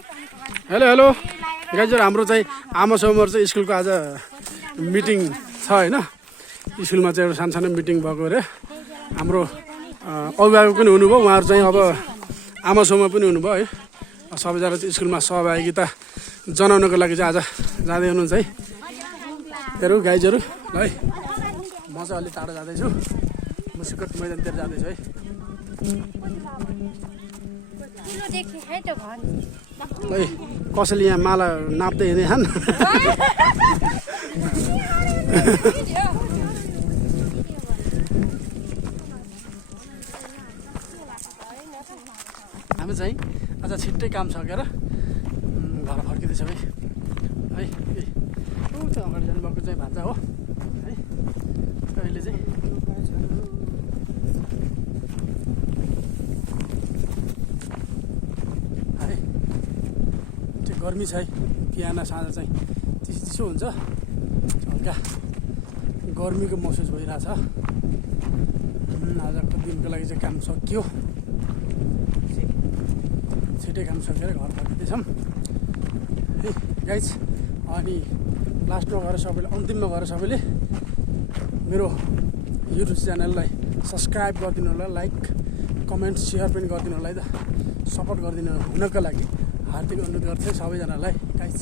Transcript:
hello hello गाइजहरु हाम्रो चाहिँ आमा समूह चाहिँ स्कुलको आज मिटिङ छ हैन स्कुलमा चाहिँ एउटा सानो मिटिङ भएको रे हाम्रो अभिभावक पनि हुनुभयो उहाँहरु चाहिँ अब आमा समूह पनि हुनुभयो है सबैजना चाहिँ स्कुलमा सहभागिता जनाउनको लागि चाहिँ आज जाँदै हुनुहुन्छ है हेरौ गाइजहरु ल है म चाहिँ अलि टाढा जाँदै छु म सिकट मैदानतिर जाँदै छु है ल कसैले यहाँ माला नाप्दै हिँड्दै छन् हामी चाहिँ आज छिट्टै काम सकेर घर फर्किँदैछौँ है है त्यो अगाडि जानुभएको चाहिँ भान्जा हो है अहिले चाहिँ गर्मी छ है बिहान साँझ चाहिँ चिसो चिसो हुन्छ हल्का गर्मीको महसुस भइरहेछ आजको दिनको लागि चाहिँ काम सकियो छिटै काम सकेर घर फर्किँदैछौँ है गाइज अनि लास्टमा गएर सबैले अन्तिममा गएर सबैले मेरो युट्युब च्यानललाई सब्सक्राइब गरिदिनु होला लाइक कमेन्ट सेयर पनि गरिदिनु होला है त सपोर्ट गरिदिनु हुनको लागि हार्दिक अनुरोध गर्छु सबैजनालाई गाइज